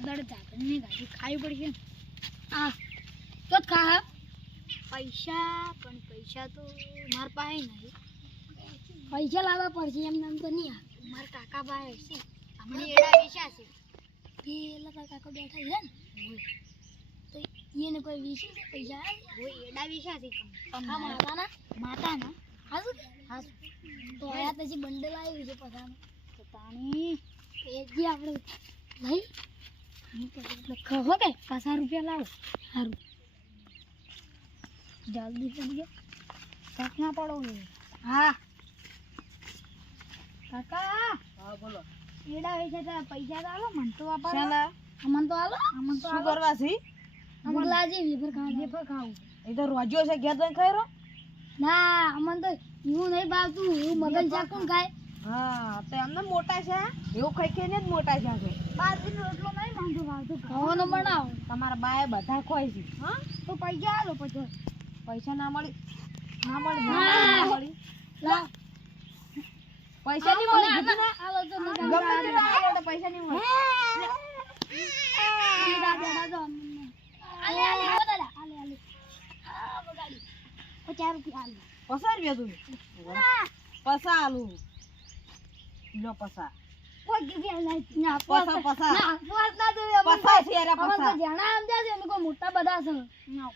આદળ ધાકની ગાડી ખાવી પડશે આ તો ખા પૈસા પણ પૈસા તો માર પાસે નહીં પૈસા લાવવા પડશે એમ નામ તો નહીં માર કાકા પાસે છે હમણે એડા વેચ્યા છે પેલા કાકા બેઠા છે ને તો એને કોઈ વેચી છે પૈસા હોય એડા વેચ્યા છે માતાના હા તો આયા પછી બંડલ આવ્યું છે પસાનું તો તાણી એ જે આપણે લઈ ખબર કે 50 રૂપિયા લાવો સારું જલ્દી પડી કાક ના પડો હા કાકા હા બોલો એડા વેચે તો પૈસા તો આલો મન તો વાપર ચાલા અમન તો આલો શું કરવા છે અમન લાજી વેફર ખાવું એ તો રોજ્યો છે ઘેર તો ખાઈ રહો ના અમન તો એવું નહીં ભાવતું એવું મગન ચા કોણ ખાય હા તો એમને મોટા છે એવું ખાઈ ખાઈને જ મોટા છે બાજરીનો રોટલો નહીં માંગતો ભાવતું ખાવાનો બનાવો તમારા બાએ બધા ખોય છે હા તો પૈસા આલો પછી પૈસા ના મળી લાવ પૈસા નહીં મળી આલો તો ગમે તે લાવો તો પૈસા નહીં મળે આલે આલે આલે આલે આ બગાડી 50 રૂપિયા આલે પસાર વ્યો તું પસા આલુ લો પસા કોઈ દીધી ના પસા પસા ના પોસ ના દે પસા છે રે અમન તો પસા જાણા આમ જાશે અમે કોઈ મોટા બધા છે ના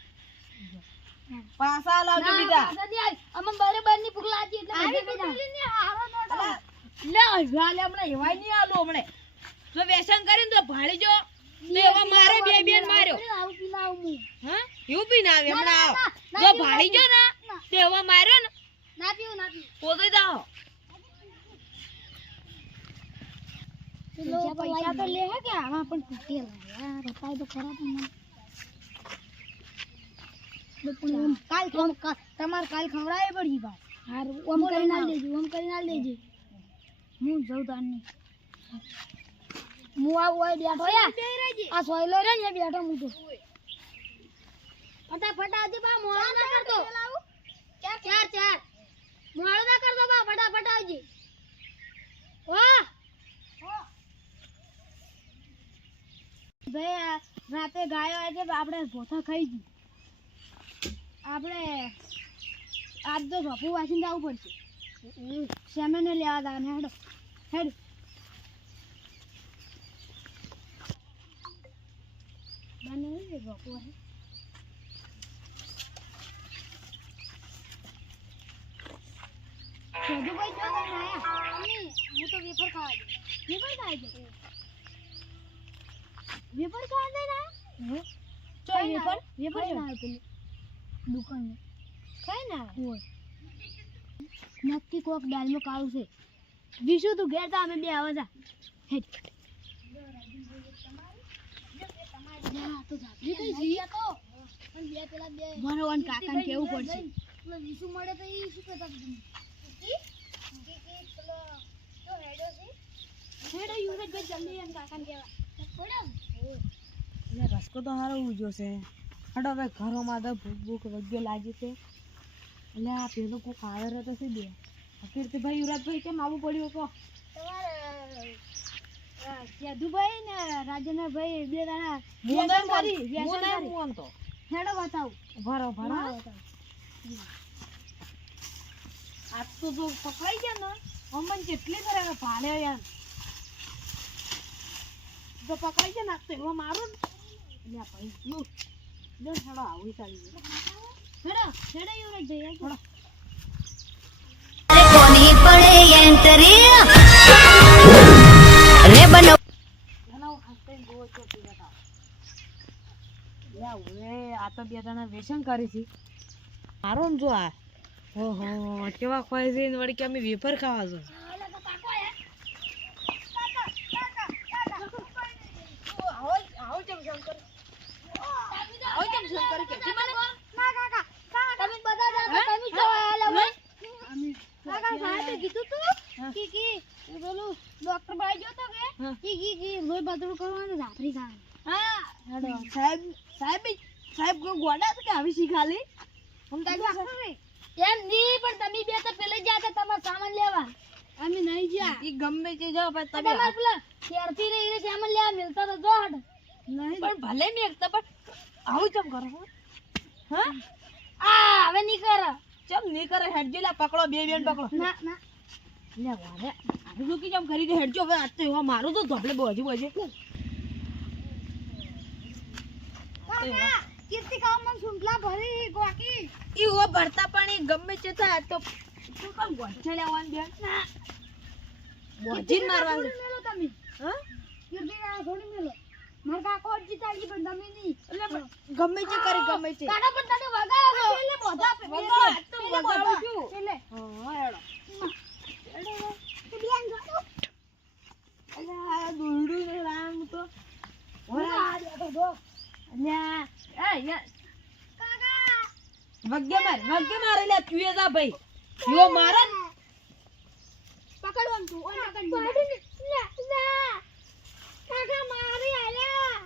પાસા લાવજો બીજા અમન બરાબર ની ભૂખ લાગી એટલે બધી ને હારો નોટો લે હાલે હમણે એવાય નહીં આલો હમણે જો વ્યસન કરીને તો ભાળી જો તો એવા મારે બે બેન માર્યો આવું પીને આવું હું હા એવું બી ના આવે હમણાં આવો જો ભાળી જો ને તો એવા માર્યો ને ના પીવું ના પીવું પોતે જાઓ પૈસા તો લે હે કે આવા પણ તૂટી યાર બતાય તો ખરા તમને કાલ તમાર કાલ ખવડાવે પડી બા હારું ઓમ કરી ના દેજો હું જઉં તારની હું આવું હોય બેઠો યા આ સોયલો રે ને બેઠો હું તો ફટાફટ આવજે બા મોળો ના કરતો ચાર મોળો ના કરતો બા ફટાફટ આવજે વાહ ભાઈ રાતે ગાયો આવે છે આપણે ભોથા ખાઈ જી આપણે આજ તો ઝોપું વાંચીને જવું પડશે સેમેને લેવા દાને હેડ હેડ બને ને ઝોપું હે છોડું ભાઈ જો તમે આયા હું તો વેફર ખાવા દે વેફર ખાવા દે વેફર ખાવા દે ના ચો વેફર ના પેલી દુકાન ખાય ના હોય નક્કી કોક દાલમાં કાળું છે વિશુ તું ઘેર તા અમે બે આવા જા હેડ તો જાપલી કઈ જી તો પણ બે પેલા બે ભણવાન કાકાને કેવું પડશે પેલો વિશુ મળે તો ઈ શું કહેતા તમે પેલો તો હેડો છે હેડો યુવરાજ ભાઈ જલ્દી એમ કાકાને કહેવા પડો એટલે રસ્કો તો સારો ઉજો છે હડો હવે ઘરોમાં તો ભૂખ વગ્યો લાગી છે એટલે આ પેલો કોઈ આવે રહે તો છે બે કીર્તિભાઈ યુવરાજભાઈ કેમ આવવું પડ્યું કહો તમારે યાદુભાઈ ને રાજેન્દ્રભાઈ બે જણા મોન કરી મોન તો હેડો બતાવું ભરો ભરો આજ તો જો પકડાઈ ગયા ને અમન કેટલી કરે ભાડે યાર જો પકડાઈ ગયા ને તો એમાં મારું ને ભાઈ નું દસ હેડો આવું ચાલી હેડો હેડો યુવરાજ ભાઈ થોડો કોની પડે એન્ટરી રે બનો એનો હસ્તે ગો ચોટી બતાવ યા ઓએ આ તો બે જણા વેસન કરી છે મારો ને જો આ ઓહો કેવા ખોય છે ને વળી કે અમે વેફર ખાવા છો આવો ચમ શંકર આવો ચમ શંકર કે મને ના કાકા તમે બધા જાતો તમે જવા આલા કાકા સાહેબે કીધું તું કે પેલું ડોક્ટર ભાઈ જોતો કે લોહી બદલું કરવાનું ઝાપરી ખાવાનું હા હેડો સાહેબ કોઈ ગોડા છે કે આવી શીખાલી હમ તાકી એમ નહીં પણ તમે બે તો પેલે જ જાતા તમારો સામાન લેવા અમે નહીં જ્યા ઈ ગમે તે જાવ પણ તમે તમારે પેલા શેરથી રહી સામાન લેવા મિલતા તો જોડ નહીં પણ ભલે મેકતા પણ આવું ચમ કરો હો? હા આ હવે નહીં કરે ચમ નહીં કરે હેડજો લા પકડો બે બેન પકડો ના ના લે વારે આવું તો કેમ કરી દે હેડજો હવે આજ તો એવા મારું તો ધોપલે બોજી બોજી કાકા કીર્તિ કામ મન સુંટલા ભરી ગોકી ઈ ઓ ભરતા પાણી ગમે તે થાય તો તું કોણ ગોઠે લેવાનું બેન બોજી મારવા છે મેલો તમે હા કીર્તિ આ થોડી મેલો માર કાકો જીતાજી પણ તમે નહીં એટલે ગમે તે કરી ગમે તે કાકા પણ તને વગાડો પેલે બોધા વગાડ, તો વગાડું છું. પેલે હા હેડો તું બેન ગાડો અલ્યા દોરડું ને રામ તો આ દે દો અલ્યા એ યાર કાકા વગ્ગે મારે લે તું એ જા ભાઈ યો મારે ને. પકડવાનું તું ઓય પકડ ના ના કાકા મારી આલ્યા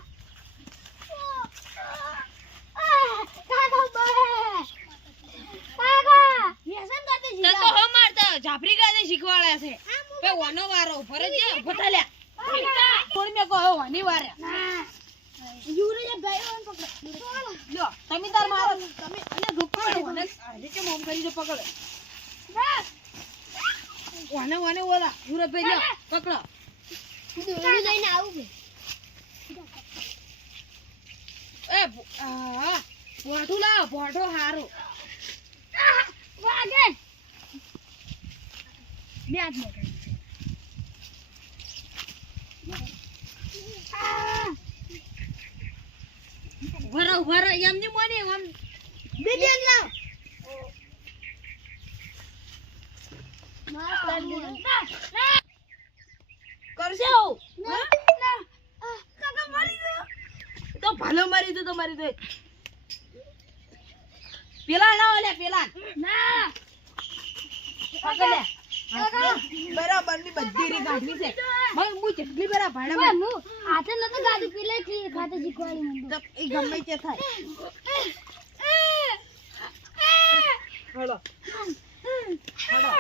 કાકા બસ કાકા વ્યસન કરતે તને તો હો મારતા જાફરી ગાને શીખવાડ્યા છે બે વાનો વારો ફરજ છે ફટાલ્યા થોડી મે કહો વાની વારે ના યુરે જે ભાઈ ઓન પકડ લ્યો તમે તાર મારો તમે અલ્યા ધોકો વાને આજે કે મોમ કરી દે પકડ ના વાને ઓલા યુરે ભાઈ લ્યો પકડો દોડું લઈને આવું કે એ આ બોઠો લાવ બોઠો હારો વાગે બે હાથ મોકલ ભરો એમની મોની આમ બે બેન લાવ માર કરશે આવું ના ના કાકા મરી ગયો તો ભલો મારી દો તો મારી દો પેલા ના ઓલે પેલા ના પકડ લે બરાબર ની બધી રી ગાંઠવી છે મગ હું જેટલી બરા ભાડા ઓય હું હાથે નતો ગાડી પીલે થી ખાતે શીખવાડી મને તો એ ગમે તે થાય હાલો હાલો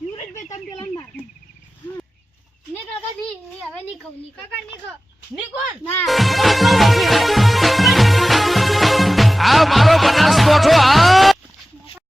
યુરેજ બે તમ પેલા માર ને કાકા જી હવે ની ખાવ ની કાકા ની ખાવ ની કોણ ના આ મારો બનાસકોઠો આ